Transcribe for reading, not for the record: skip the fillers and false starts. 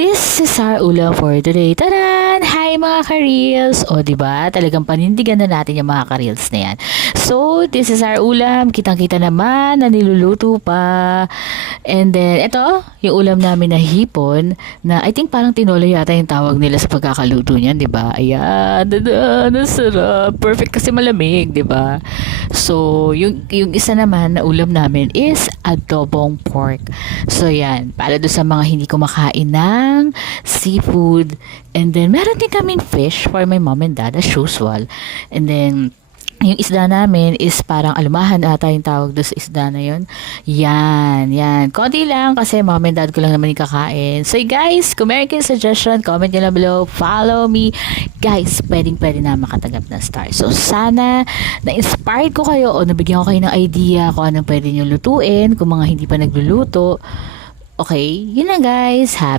This is our ulam for today. Taran! Hi mga ka-reels! O diba, talagang panindigan na natin yung mga ka-reels na yan. So, this is our ulam. Kitang-kita naman na niluluto pa. And then, ito, yung ulam namin na hipon na I think parang tinola yata yung tawag nila sa pagkakaluto niyan, diba? Ayan, sarap. Perfect kasi malamig, diba? So, yung isa naman na ulam namin is adobong pork. So, yan. Para doon sa mga hindi kumakain ng seafood. And then, meron din kaming fish for my mom and dad as usual. And then, yung isda namin is parang alumahan ata yung tawag doon sa isda na yun. Yan. Konti lang kasi mom and dad ko lang naman yung kakain. So guys, kung meron kayong suggestion, comment nyo lang below. Follow me. Guys, pwede na makatanggap ng star. So sana na-inspired ko kayo o nabigyan ko kayo ng idea kung anong pwede nyo lutuin. Kung mga hindi pa nagluluto. Okay, yun lang guys. Happy